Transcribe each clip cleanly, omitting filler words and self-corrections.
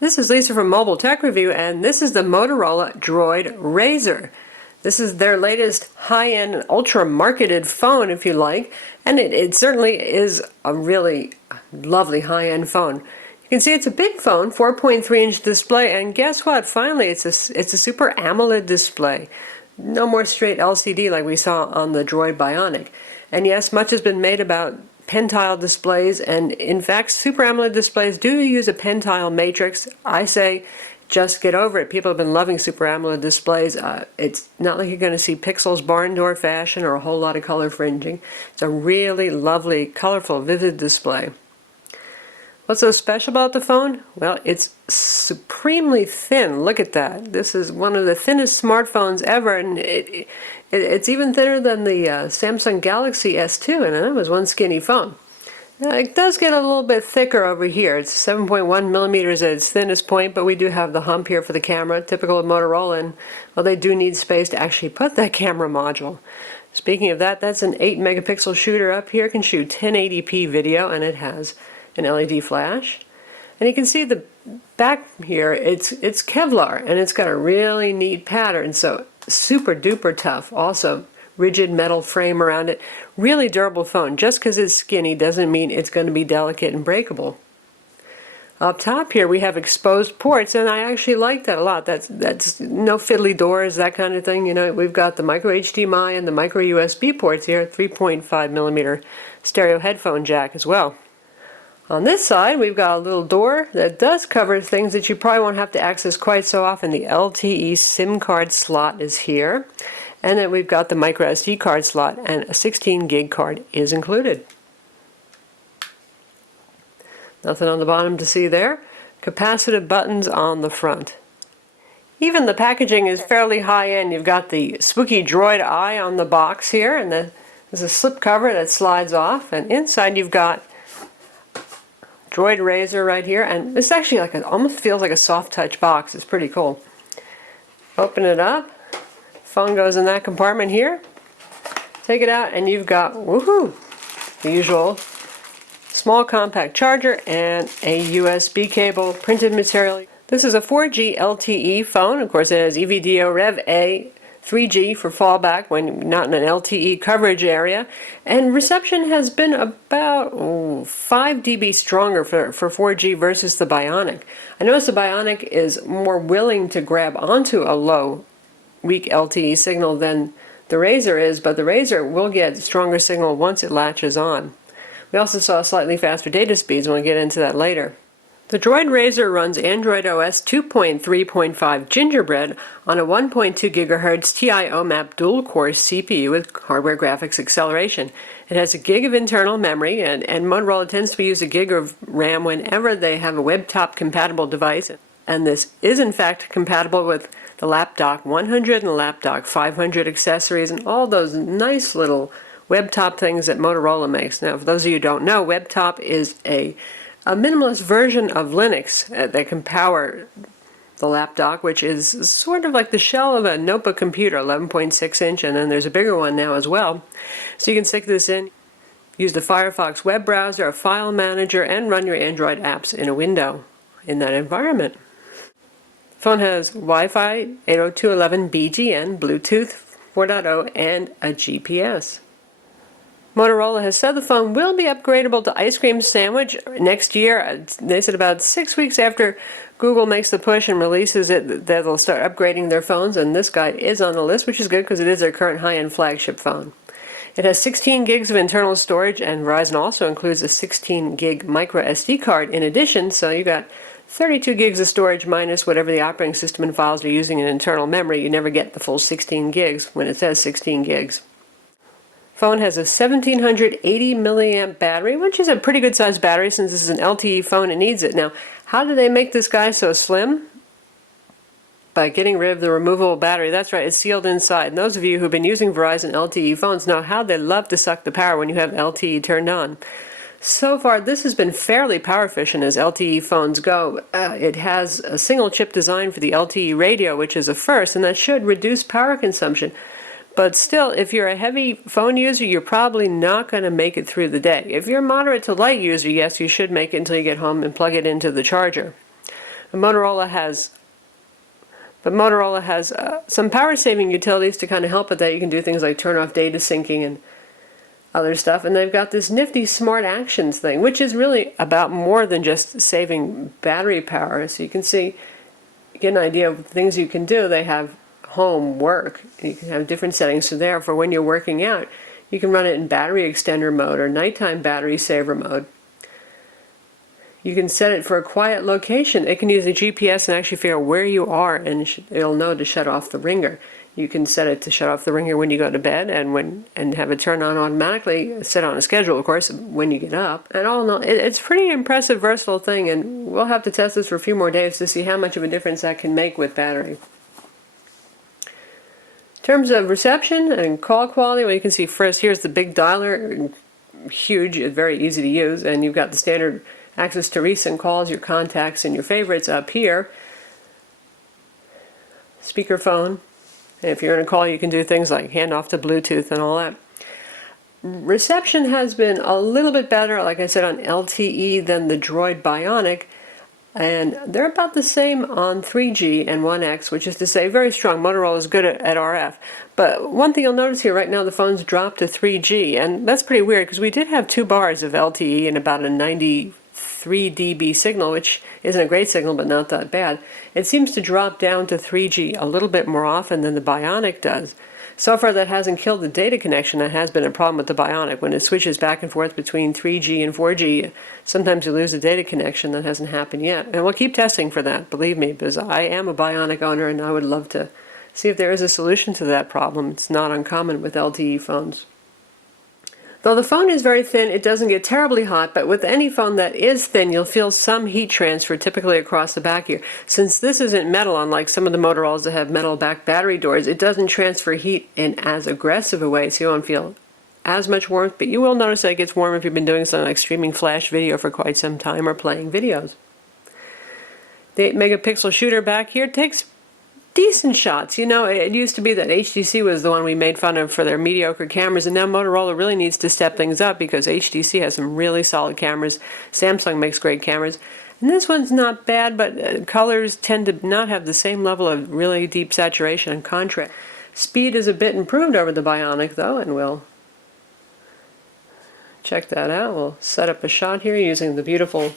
This is Lisa from Mobile Tech Review, and this is the Motorola Droid RAZR. This is their latest high-end, ultra-marketed phone, if you like, and it certainly is a really lovely high-end phone. You can see it's a big phone, 4.3-inch display, and guess what? Finally, it's a Super AMOLED display. No more straight LCD like we saw on the Droid Bionic. And yes, much has been made about pentile displays, and in fact Super AMOLED displays do use a pentile matrix. I say just get over it. People have been loving Super AMOLED displays. It's not like you're going to see pixels barn door fashion or a whole lot of color fringing. It's a really lovely, colorful, vivid display. What's so special about the phone? Well, it's supremely thin. Look at that. This is one of the thinnest smartphones ever, and it's even thinner than the Samsung Galaxy S2, and that was one skinny phone. Now, it does get a little bit thicker over here. It's 7.1 millimeters at its thinnest point, but we do have the hump here for the camera, typical of Motorola, and well, they do need space to actually put that camera module. Speaking of that, that's an 8 megapixel shooter up here. It can shoot 1080p video, and it has an LED flash. And you can see the back here, it's Kevlar, and it's got a really neat pattern, so super duper tough. Also rigid metal frame around it. Really durable phone. Just because it's skinny doesn't mean it's going to be delicate and breakable. Up top here we have exposed ports, and I actually like that a lot. That's no fiddly doors, that kind of thing. You know, we've got the micro HDMI and the micro USB ports here, 3.5 millimeter stereo headphone jack as well. On this side, we've got a little door that does cover things that you probably won't have to access quite so often. The LTE SIM card slot is here. And then we've got the micro SD card slot, and a 16 gig card is included. Nothing on the bottom to see there. Capacitive buttons on the front. Even the packaging is fairly high-end. You've got the spooky droid eye on the box here, and there's a slip cover that slides off. And inside you've got Droid RAZR right here, and this actually almost feels like a soft touch box. It's pretty cool. Open it up. Phone goes in that compartment here. Take it out, and you've got, woohoo, the usual small compact charger and a USB cable, printed material. This is a 4G LTE phone. Of course, it has EVDO Rev A, 3G for fallback when not in an LTE coverage area, and reception has been about 5 dB stronger for 4G versus the Bionic. I notice the Bionic is more willing to grab onto a low, weak LTE signal than the RAZR is, but the RAZR will get stronger signal once it latches on. We also saw slightly faster data speeds, and we'll get into that later. The Droid RAZR runs Android OS 2.3.5 Gingerbread on a 1.2 GHz TI OMAP dual-core CPU with hardware graphics acceleration. It has a gig of internal memory, and Motorola tends to use a gig of RAM whenever they have a webtop compatible device. And this is in fact compatible with the Lapdock 100 and the Lapdock 500 accessories and all those nice little webtop things that Motorola makes. Now, for those of you who don't know, webtop is a minimalist version of Linux that can power the Lapdock, which is sort of like the shell of a notebook computer, 11.6 inch, and then there's a bigger one now as well. So you can stick this in, use the Firefox web browser, a file manager, and run your Android apps in a window in that environment. The phone has Wi-Fi 802.11 BGN, Bluetooth 4.0, and a GPS. Motorola has said the phone will be upgradable to Ice Cream Sandwich next year. They said about 6 weeks after Google makes the push and releases it that they'll start upgrading their phones, and this guy is on the list, which is good because it is their current high-end flagship phone. It has 16 gigs of internal storage, and Verizon also includes a 16 gig micro SD card in addition, so you got 32 gigs of storage minus whatever the operating system and files are using in internal memory. You never get the full 16 gigs when it says 16 gigs. Phone has a 1780 milliamp battery, which is a pretty good sized battery since this is an LTE phone. It needs it. Now, how do they make this guy so slim? By getting rid of the removable battery. That's right, it's sealed inside. And those of you who've been using Verizon LTE phones know how they love to suck the power when you have LTE turned on. So far, this has been fairly power efficient as LTE phones go. It has a single chip design for the LTE radio, which is a first, and that should reduce power consumption. But still, if you're a heavy phone user, you're probably not going to make it through the day. If you're a moderate to light user, yes, you should make it until you get home and plug it into the charger. Motorola has some power-saving utilities to kind of help with that. You can do things like turn off data syncing and other stuff. And they've got this nifty Smart Actions thing, which is really about more than just saving battery power. So you can see, get an idea of things you can do. They have home, work. You can have different settings. So there, for when you're working out, you can run it in battery extender mode or nighttime battery saver mode. You can set it for a quiet location. It can use a GPS and actually figure out where you are, and it'll know to shut off the ringer. You can set it to shut off the ringer when you go to bed, and have it turn on automatically, set on a schedule, of course, when you get up. And all in all, it's a pretty impressive, versatile thing, and we'll have to test this for a few more days to see how much of a difference that can make with battery. In terms of reception and call quality, well, you can see first, here's the big dialer, huge, very easy to use, and you've got the standard access to recent calls, your contacts, and your favorites up here. Speakerphone. And if you're in a call, you can do things like hand off to Bluetooth and all that. Reception has been a little bit better, like I said, on LTE than the Droid Bionic. And they're about the same on 3G and 1X, which is to say very strong. Motorola is good at RF. But one thing you'll notice here, right now the phone's dropped to 3G, and that's pretty weird because we did have 2 bars of LTE and about a 93 dB signal, which isn't a great signal, but not that bad. It seems to drop down to 3G a little bit more often than the Bionic does. So far, that hasn't killed the data connection. That has been a problem with the Bionic. When it switches back and forth between 3G and 4G, sometimes you lose the data connection. That hasn't happened yet. And we'll keep testing for that, believe me, because I am a Bionic owner, and I would love to see if there is a solution to that problem. It's not uncommon with LTE phones. Though the phone is very thin, it doesn't get terribly hot, but with any phone that is thin, you'll feel some heat transfer, typically across the back here. Since this isn't metal, unlike some of the Motorola's that have metal back battery doors, it doesn't transfer heat in as aggressive a way, so you won't feel as much warmth, but you will notice that it gets warm if you've been doing something like streaming flash video for quite some time or playing videos. The 8 megapixel shooter back here takes decent shots. You know, it used to be that HTC was the one we made fun of for their mediocre cameras, and now Motorola really needs to step things up because HTC has some really solid cameras. Samsung makes great cameras. And this one's not bad, but colors tend to not have the same level of really deep saturation and contrast. Speed is a bit improved over the Bionic, though, and we'll check that out. We'll set up a shot here using the beautiful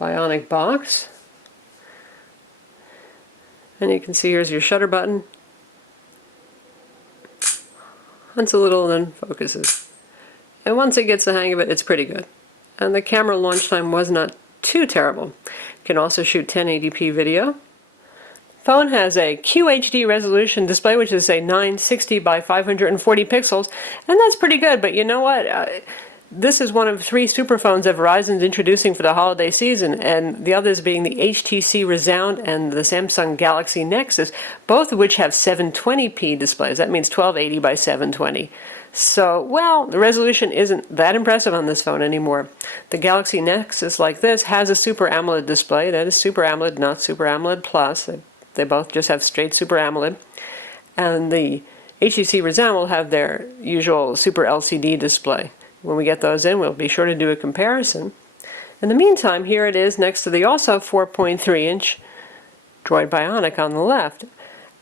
Bionic box. And you can see here's your shutter button. Hunts a little and then focuses. And once it gets the hang of it, it's pretty good. And the camera launch time was not too terrible. You can also shoot 1080p video. Phone has a QHD resolution display, which is a 960 by 540 pixels, and that's pretty good. But you know what? This is one of 3 superphones that Verizon's introducing for the holiday season, and the others being the HTC Resound and the Samsung Galaxy Nexus, both of which have 720p displays. That means 1280 by 720. So, well, the resolution isn't that impressive on this phone anymore. The Galaxy Nexus, like this, has a Super AMOLED display. That is Super AMOLED, not Super AMOLED Plus. They both just have straight Super AMOLED. And the HTC Resound will have their usual Super LCD display. When we get those in, we'll be sure to do a comparison. In the meantime, here it is next to the also 4.3-inch Droid Bionic on the left.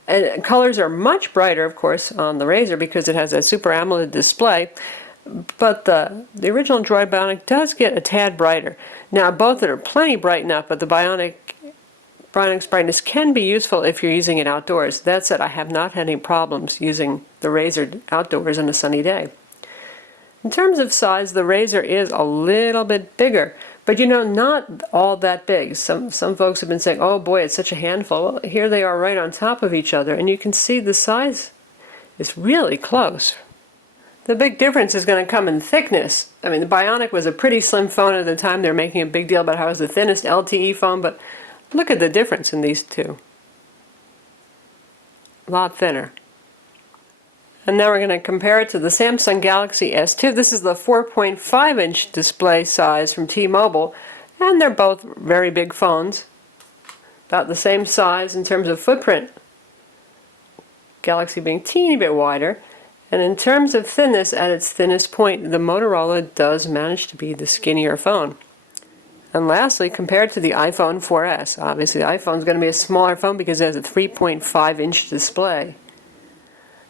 And colors are much brighter, of course, on the RAZR because it has a Super AMOLED display. But the original Droid Bionic does get a tad brighter. Now, both are plenty bright enough, but the Bionic's brightness can be useful if you're using it outdoors. That said, I have not had any problems using the RAZR outdoors on a sunny day. In terms of size, the RAZR is a little bit bigger, but you know, not all that big. Some folks have been saying, oh boy, it's such a handful. Well, here they are right on top of each other, and you can see the size is really close. The big difference is going to come in thickness. I mean, the Bionic was a pretty slim phone at the time. They're making a big deal about how it was the thinnest LTE phone, but look at the difference in these two. A lot thinner. And now we're going to compare it to the Samsung Galaxy S2. This is the 4.5-inch display size from T-Mobile, and they're both very big phones, about the same size in terms of footprint. Galaxy being a teeny bit wider, and in terms of thinness, at its thinnest point, the Motorola does manage to be the skinnier phone. And lastly, compared to the iPhone 4S, obviously the iPhone is going to be a smaller phone because it has a 3.5-inch display.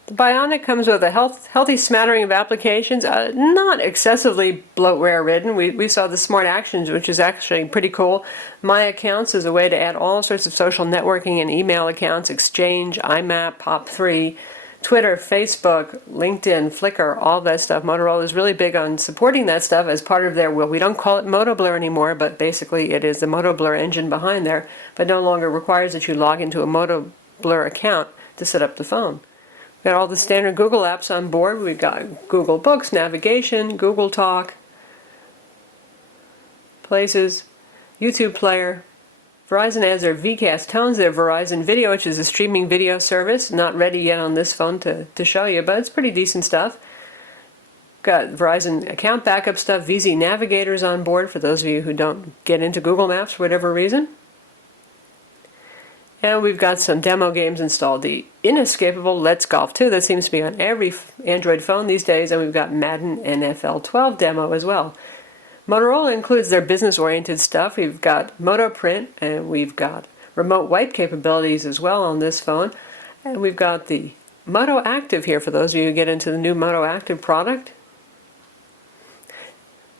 The Bionic comes with a healthy smattering of applications, not excessively bloatware-ridden. We saw the Smart Actions, which is actually pretty cool. My Accounts is a way to add all sorts of social networking and email accounts, Exchange, IMAP, POP3, Twitter, Facebook, LinkedIn, Flickr, all that stuff. Motorola is really big on supporting that stuff as part of their, well, we don't call it MotoBlur anymore, but basically it is the MotoBlur engine behind there, but no longer requires that you log into a MotoBlur account to set up the phone. We've got all the standard Google apps on board. We've got Google Books, Navigation, Google Talk, Places, YouTube Player. Verizon has their VCast tones, their Verizon Video, which is a streaming video service. Not ready yet on this phone to show you, but it's pretty decent stuff. Got Verizon account backup stuff, VZ Navigators on board for those of you who don't get into Google Maps for whatever reason. And we've got some demo games installed. The inescapable Let's Golf 2, that seems to be on every Android phone these days, and we've got Madden NFL 12 demo as well. Motorola includes their business-oriented stuff. We've got Moto Print, and we've got remote wipe capabilities as well on this phone. And we've got the Moto Active here for those of you who get into the new Moto Active product.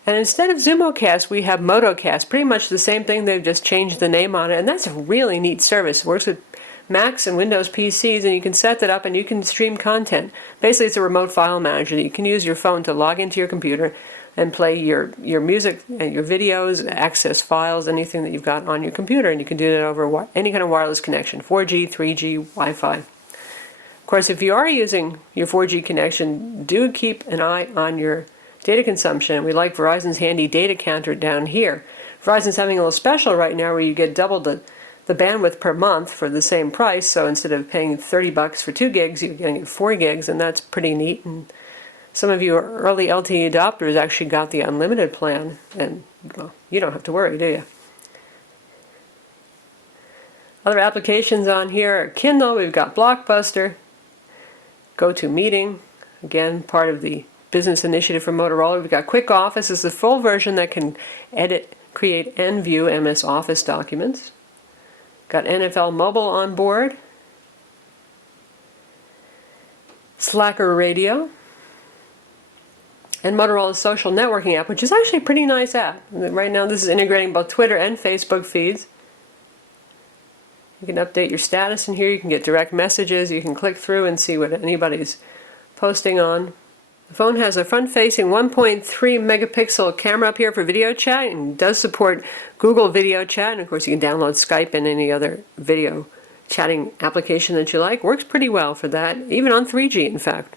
And instead of ZoomoCast, we have MotoCast. Pretty much the same thing, they've just changed the name on it, and that's a really neat service. It works with Macs and Windows PCs, and you can set that up and you can stream content. Basically, it's a remote file manager that you can use your phone to log into your computer and play your music and your videos, access files, anything that you've got on your computer, and you can do that over any kind of wireless connection, 4G, 3G, Wi-Fi. Of course, if you are using your 4G connection, do keep an eye on your data consumption. We like Verizon's handy data counter down here. Verizon's having a little special right now where you get double the bandwidth per month for the same price, so instead of paying $30 for 2 gigs, you're getting 4 gigs, and that's pretty neat. And some of you early LTE adopters actually got the unlimited plan, and well, you don't have to worry, do you? Other applications on here are Kindle, we've got Blockbuster, GoToMeeting, again, part of the business initiative from Motorola. We've got Quick Office, this is the full version that can edit, create, and view MS Office documents. Got NFL Mobile on board. Slacker Radio. And Motorola's social networking app, which is actually a pretty nice app. Right now this is integrating both Twitter and Facebook feeds. You can update your status in here, you can get direct messages, you can click through and see what anybody's posting on. The phone has a front-facing 1.3 megapixel camera up here for video chat and does support Google Video Chat, and of course you can download Skype and any other video chatting application that you like. Works pretty well for that, even on 3G in fact.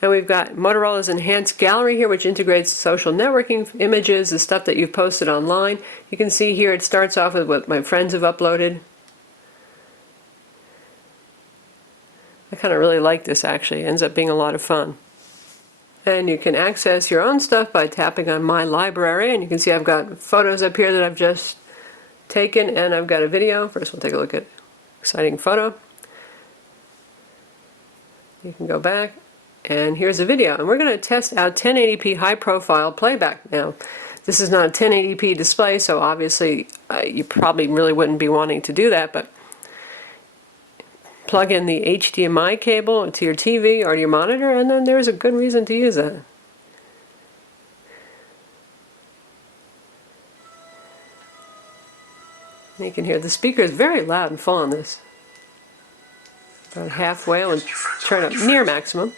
And we've got Motorola's Enhanced Gallery here, which integrates social networking images, the stuff that you've posted online. You can see here it starts off with what my friends have uploaded. I kind of really like this actually. It ends up being a lot of fun. And you can access your own stuff by tapping on My Library, and you can see I've got photos up here that I've just taken, and I've got a video. First we'll take a look at exciting photo. You can go back. And here's a video, and we're going to test out 1080p high-profile playback. Now, this is not a 1080p display, so obviously you probably really wouldn't be wanting to do that, but plug in the HDMI cable to your TV or your monitor, and then there's a good reason to use that. You can hear the speaker is very loud and full on this. About halfway, I'll turn up near maximum.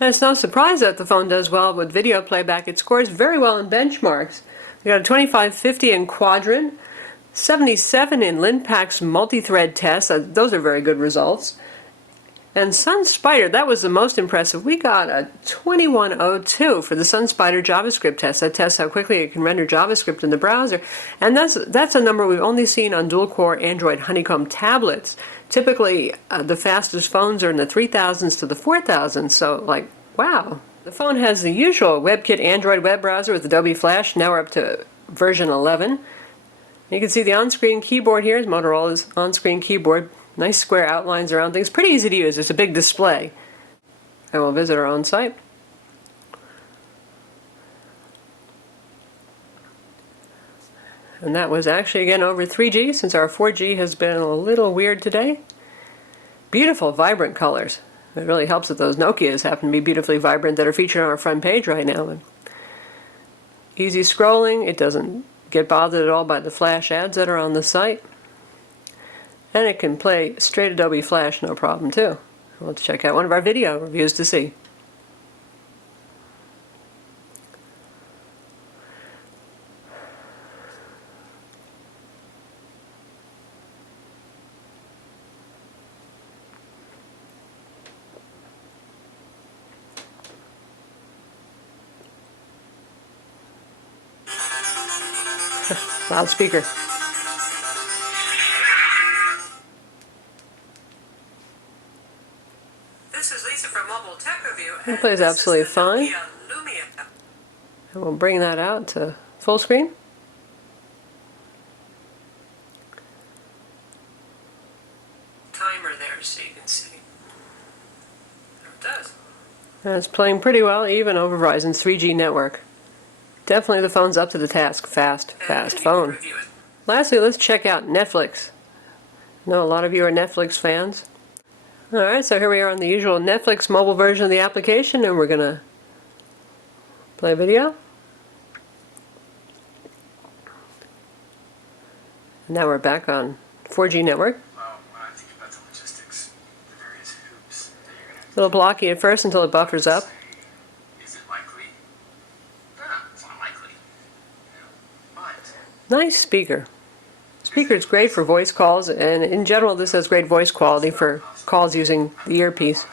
And it's no surprise that the phone does well with video playback. It scores very well in benchmarks. We got a 2550 in Quadrant, 77 in Linpack's multi-thread test. Those are very good results. And SunSpider, that was the most impressive. We got a 2102 for the SunSpider JavaScript test. That tests how quickly it can render JavaScript in the browser. And that's a number we've only seen on dual-core Android Honeycomb tablets. Typically, the fastest phones are in the 3000s to the 4000s, so like, wow. The phone has the usual WebKit Android web browser with Adobe Flash. Now we're up to version 11. You can see the on-screen keyboard here is Motorola's on-screen keyboard. Nice square outlines around things. Pretty easy to use. It's a big display. and we'll visit our own site. And that was actually again over 3G, since our 4G has been a little weird today. Beautiful, vibrant colors. It really helps that those Nokias happen to be beautifully vibrant that are featured on our front page right now. And easy scrolling, it doesn't get bothered at all by the flash ads that are on the site. And it can play straight Adobe Flash, no problem too. Let's check out one of our video reviews to see. Loudspeaker. This is Lisa from Mobile Tech Review. It plays absolutely fine. And we'll bring that out to full screen. Timer there so you can see. There it does. And it's playing pretty well even over Verizon's 3G network. Definitely the phone's up to the task. Fast phone. Lastly, let's check out Netflix. I know a lot of you are Netflix fans. Alright, so here we are on the usual Netflix mobile version of the application, and we're going to play a video. And now we're back on 4G network. A little blocky at first until it buffers up. Nice speaker. Speaker is great for voice calls, and in general this has great voice quality for calls using the earpiece.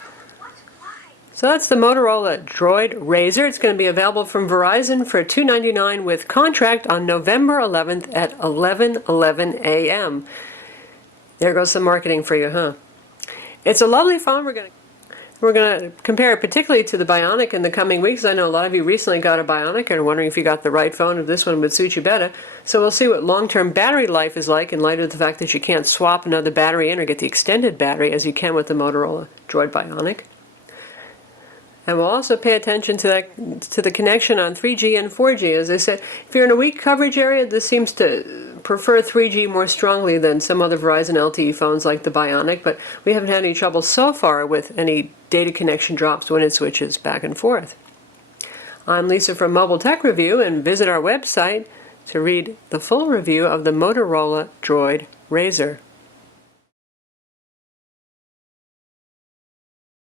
So that's the Motorola Droid RAZR. It's going to be available from Verizon for $299 with contract on November 11th at 11:11 a.m. There goes some marketing for you, huh? It's a lovely phone. We're going to compare it particularly to the Bionic in the coming weeks. I know a lot of you recently got a Bionic and are wondering if you got the right phone, if this one would suit you better. So we'll see what long-term battery life is like in light of the fact that you can't swap another battery in or get the extended battery as you can with the Motorola Droid Bionic. And we'll also pay attention to the connection on 3G and 4G. As I said, if you're in a weak coverage area, this seems to prefer 3G more strongly than some other Verizon LTE phones like the Bionic, but we haven't had any trouble so far with any data connection drops when it switches back and forth. I'm Lisa from Mobile Tech Review, and visit our website to read the full review of the Motorola Droid RAZR.